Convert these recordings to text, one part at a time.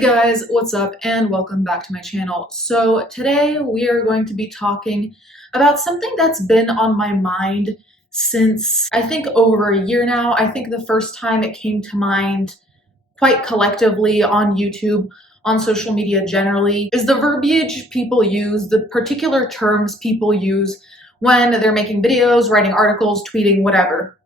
Hey guys, what's up and welcome back to my channel. So today we are going to be talking about something that's been on my mind since I think over a year now. I think the first time it came to mind quite collectively on YouTube, on social media generally, is the verbiage people use, the particular terms people use when they're making videos, writing articles, tweeting, whatever.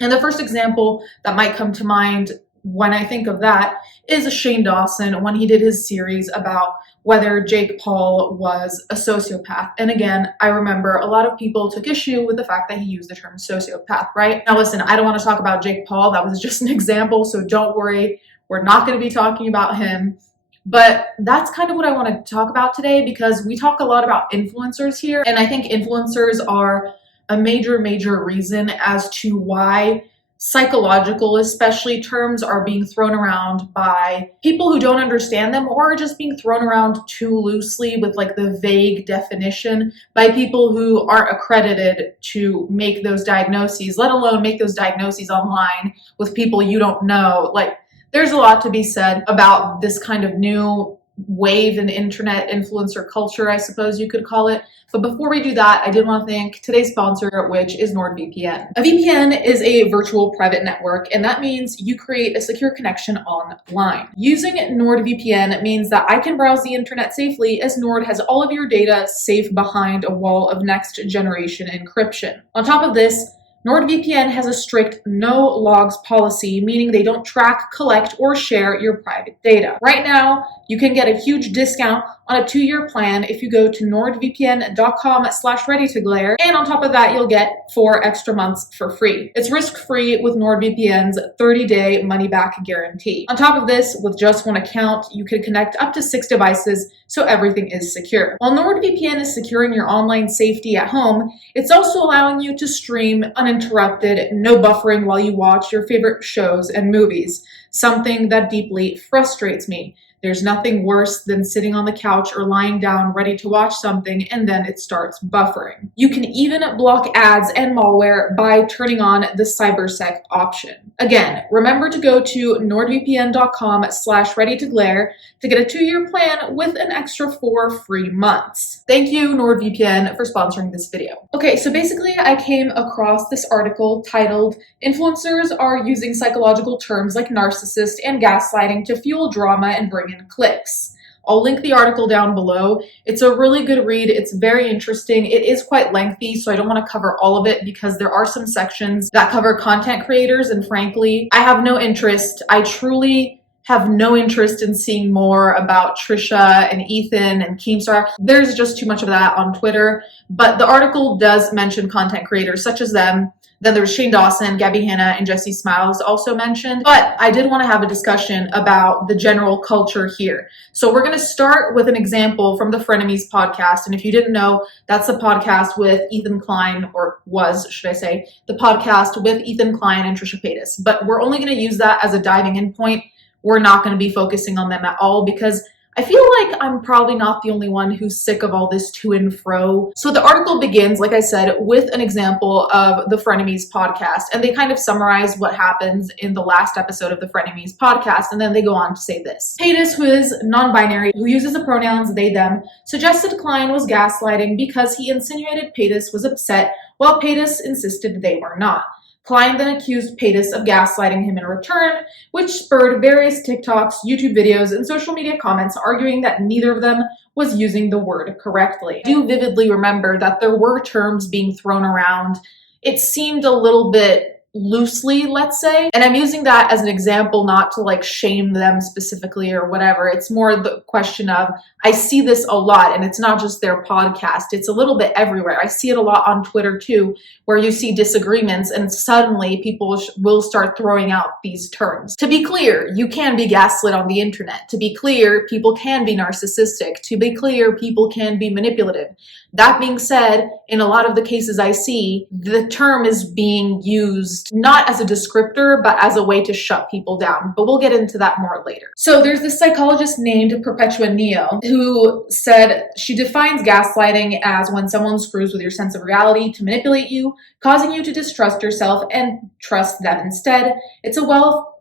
And the first example that might come to mind when I think of that is Shane Dawson when he did his series about whether Jake Paul was a sociopath. And again, I remember a lot of people took issue with the fact that he used the term sociopath, right? Now listen, I don't want to talk about Jake Paul. That was just an example, so don't worry. We're not going to be talking about him. But that's kind of what I want to talk about today because we talk a lot about influencers here. And I think influencers are a major reason as to why psychological, especially, terms are being thrown around by people who don't understand them or are just being thrown around too loosely with like the vague definition by people who aren't accredited to make those diagnoses, let alone make those diagnoses online with people you don't know. Like, there's a lot to be said about this kind of new wave in internet influencer culture, I suppose you could call it. But before we do that, I did want to thank today's sponsor, which is NordVPN. A VPN is a virtual private network, and that means you create a secure connection online. Using NordVPN means that I can browse the internet safely as Nord has all of your data safe behind a wall of next generation encryption. On top of this, NordVPN has a strict no logs policy, meaning they don't track, collect, or share your private data. Right now, you can get a huge discount on a 2-year plan if you go to nordvpn.com/readytoglare, and on top of that, you'll get 4 extra months for free. It's risk-free with NordVPN's 30-day money-back guarantee. On top of this, with just one account, you can connect up to 6 devices, so everything is secure. While NordVPN is securing your online safety at home, it's also allowing you to stream uninterrupted, no buffering while you watch your favorite shows and movies, something that deeply frustrates me. There's nothing worse than sitting on the couch or lying down ready to watch something and then it starts buffering. You can even block ads and malware by turning on the CyberSec option. Again, remember to go to nordvpn.com/readytoglare to get a 2-year plan with an extra 4 free months. Thank you, NordVPN, for sponsoring this video. Okay, so basically I came across this article titled, "Influencers are using psychological terms like narcissist and gaslighting to fuel drama and bring in clicks." I'll link the article down below. It's a really good read. It's very interesting. It is quite lengthy, so I don't want to cover all of it because there are some sections that cover content creators, and frankly, I have no interest. I truly have no interest in seeing more about Trisha and Ethan and Keemstar. There's just too much of that on Twitter, but the article does mention content creators such as them. Then there's Shane Dawson, Gabby Hanna, and Jesse Smiles also mentioned. But I did want to have a discussion about the general culture here. So we're going to start with an example from the Frenemies podcast. And if you didn't know, that's the podcast with Ethan Klein, or was, should I say, the podcast with Ethan Klein and Trisha Paytas. But we're only going to use that as a diving in point. We're not going to be focusing on them at all because I feel like I'm probably not the only one who's sick of all this to and fro. So the article begins, like I said, with an example of the Frenemies podcast, and they kind of summarize what happens in the last episode of the Frenemies podcast, and then they go on to say this. Paytas, who is non-binary, who uses the pronouns they, them, suggested Klein was gaslighting because he insinuated Paytas was upset while Paytas insisted they were not. Klein then accused Paytas of gaslighting him in return, which spurred various TikToks, YouTube videos, and social media comments arguing that neither of them was using the word correctly. I do vividly remember that there were terms being thrown around. It seemed a little bit loosely, let's say, and I'm using that as an example not to like shame them specifically or whatever. It's more the question of, I see this a lot, and it's not just their podcast, it's a little bit everywhere. I see it a lot on Twitter too, where you see disagreements and suddenly people will start throwing out these terms. To be clear, you can be gaslit on the internet. To be clear, people can be narcissistic. To be clear, people can be manipulative. That being said, in a lot of the cases I see, the term is being used not as a descriptor, but as a way to shut people down. But we'll get into that more later. So there's this psychologist named Perpetua Neo who said she defines gaslighting as when someone screws with your sense of reality to manipulate you, causing you to distrust yourself and trust them instead. It's a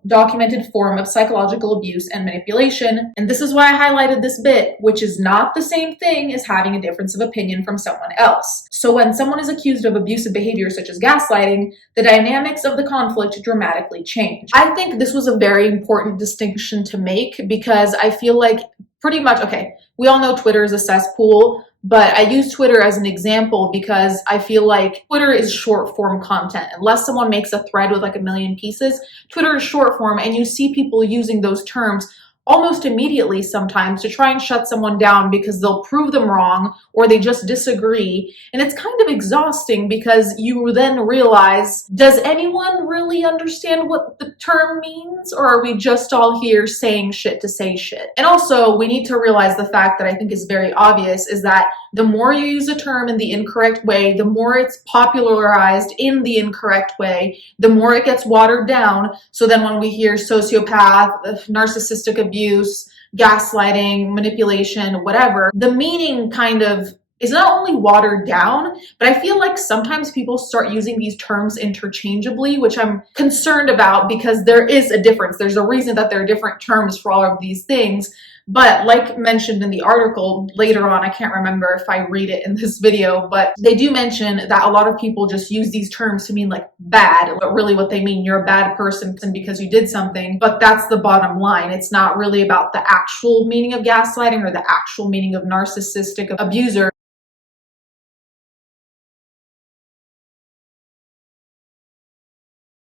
documented form of psychological abuse and manipulation. And this is why I highlighted this bit, which is not the same thing as having a difference of opinion from someone else. So when someone is accused of abusive behavior such as gaslighting, the dynamics of the conflict dramatically change. I think this was a very important distinction to make because I feel like pretty much, okay, we all know Twitter is a cesspool, but I use Twitter as an example because I feel like Twitter is short form content. Unless someone makes a thread with like a million pieces, Twitter is short form, and you see people using those terms almost immediately sometimes to try and shut someone down because they'll prove them wrong or they just disagree. And it's kind of exhausting because you then realize, does anyone really understand what the term means? Or are we just all here saying shit to say shit? And also, we need to realize the fact that I think is very obvious is that the more you use a term in the incorrect way, the more it's popularized in the incorrect way, the more it gets watered down. So then when we hear sociopath, narcissistic abuse, gaslighting, manipulation, whatever, the meaning kind of is not only watered down, but I feel like sometimes people start using these terms interchangeably, which I'm concerned about because there is a difference. There's a reason that there are different terms for all of these things. But like mentioned in the article later on, I can't remember if I read it in this video, but they do mention that a lot of people just use these terms to mean like bad, but really what they mean, you're a bad person because you did something. But that's the bottom line. It's not really about the actual meaning of gaslighting or the actual meaning of narcissistic abuser.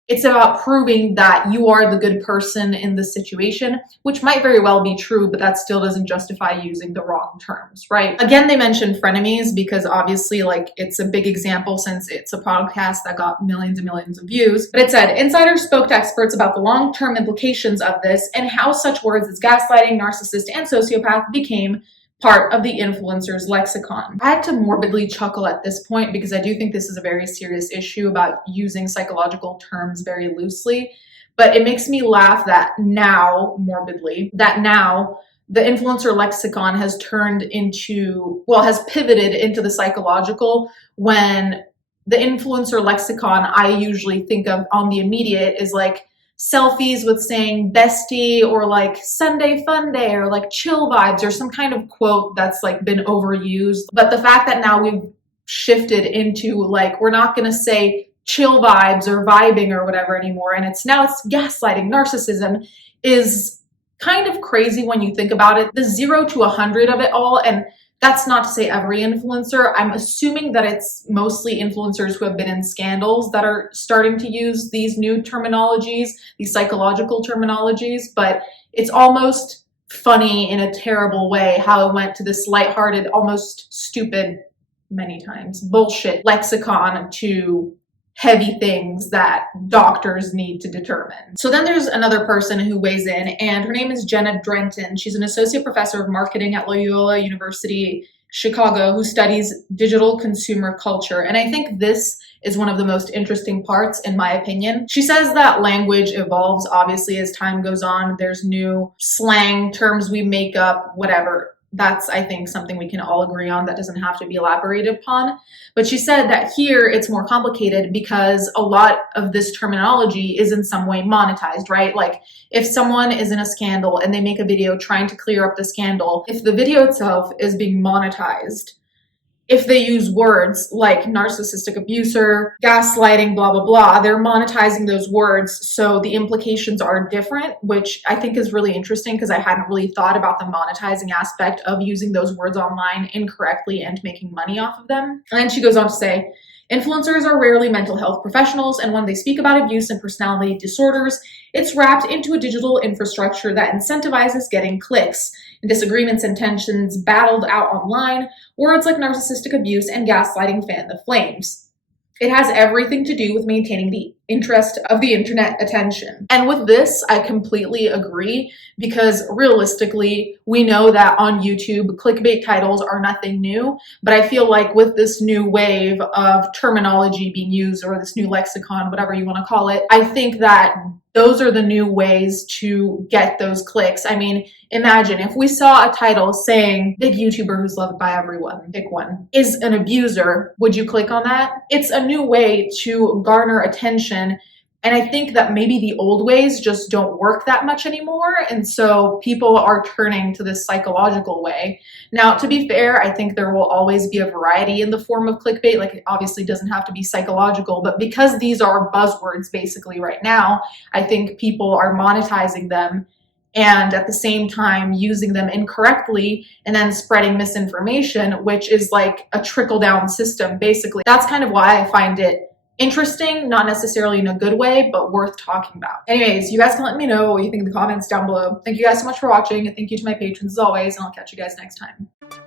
It's about proving that you are the good person in the situation, which might very well be true, but that still doesn't justify using the wrong terms, right? Again, they mentioned frenemies because obviously like it's a big example since it's a podcast that got millions and millions of views. But it said, insiders spoke to experts about the long-term implications of this and how such words as gaslighting, narcissist, and sociopath became part of the influencer's lexicon. I had to morbidly chuckle at this point because I do think this is a very serious issue about using psychological terms very loosely, but it makes me laugh that now, morbidly, that now the influencer lexicon has turned into, well, has pivoted into the psychological when the influencer lexicon I usually think of on the immediate is like selfies with saying bestie or like Sunday fun day or like chill vibes or some kind of quote that's like been overused. But the fact that now we've shifted into like, we're not going to say chill vibes or vibing or whatever anymore. And it's gaslighting, narcissism is kind of crazy when you think about it. The 0 to 100 of it all. And that's not to say every influencer. I'm assuming that it's mostly influencers who have been in scandals that are starting to use these new terminologies, these psychological terminologies, but it's almost funny in a terrible way how it went to this lighthearted, almost stupid, many times, bullshit lexicon to heavy things that doctors need to determine. So then there's another person who weighs in, and her name is Jenna Drenton. She's an associate professor of marketing at Loyola University, Chicago, who studies digital consumer culture. And I think this is one of the most interesting parts, in my opinion. She says that language evolves, obviously, as time goes on. There's new slang terms we make up, whatever. That's, I think, something we can all agree on that doesn't have to be elaborated upon. But she said that here it's more complicated because a lot of this terminology is in some way monetized, right? Like if someone is in a scandal and they make a video trying to clear up the scandal, if the video itself is being monetized, if they use words like narcissistic abuser, gaslighting, blah, blah, blah, they're monetizing those words. So the implications are different, which I think is really interesting because I hadn't really thought about the monetizing aspect of using those words online incorrectly and making money off of them. And then she goes on to say, influencers are rarely mental health professionals, and when they speak about abuse and personality disorders, it's wrapped into a digital infrastructure that incentivizes getting clicks. And disagreements and tensions battled out online, words like narcissistic abuse and gaslighting fan the flames. It has everything to do with maintaining the interest of the internet attention. And with this, I completely agree because realistically, we know that on YouTube, clickbait titles are nothing new, but I feel like with this new wave of terminology being used or this new lexicon, whatever you want to call it, I think that those are the new ways to get those clicks. I mean, imagine if we saw a title saying big YouTuber who's loved by everyone, pick one, is an abuser. Would you click on that? It's a new way to garner attention And I think that maybe the old ways just don't work that much anymore. And so people are turning to this psychological way. Now, to be fair, I think there will always be a variety in the form of clickbait. Like, it obviously doesn't have to be psychological, but because these are buzzwords basically right now, I think people are monetizing them and at the same time using them incorrectly and then spreading misinformation, which is like a trickle-down system, basically. That's kind of why I find it interesting, not necessarily in a good way, but worth talking about. Anyways, you guys can let me know what you think in the comments down below. Thank you guys so much for watching, and thank you to my patrons as always, and I'll catch you guys next time.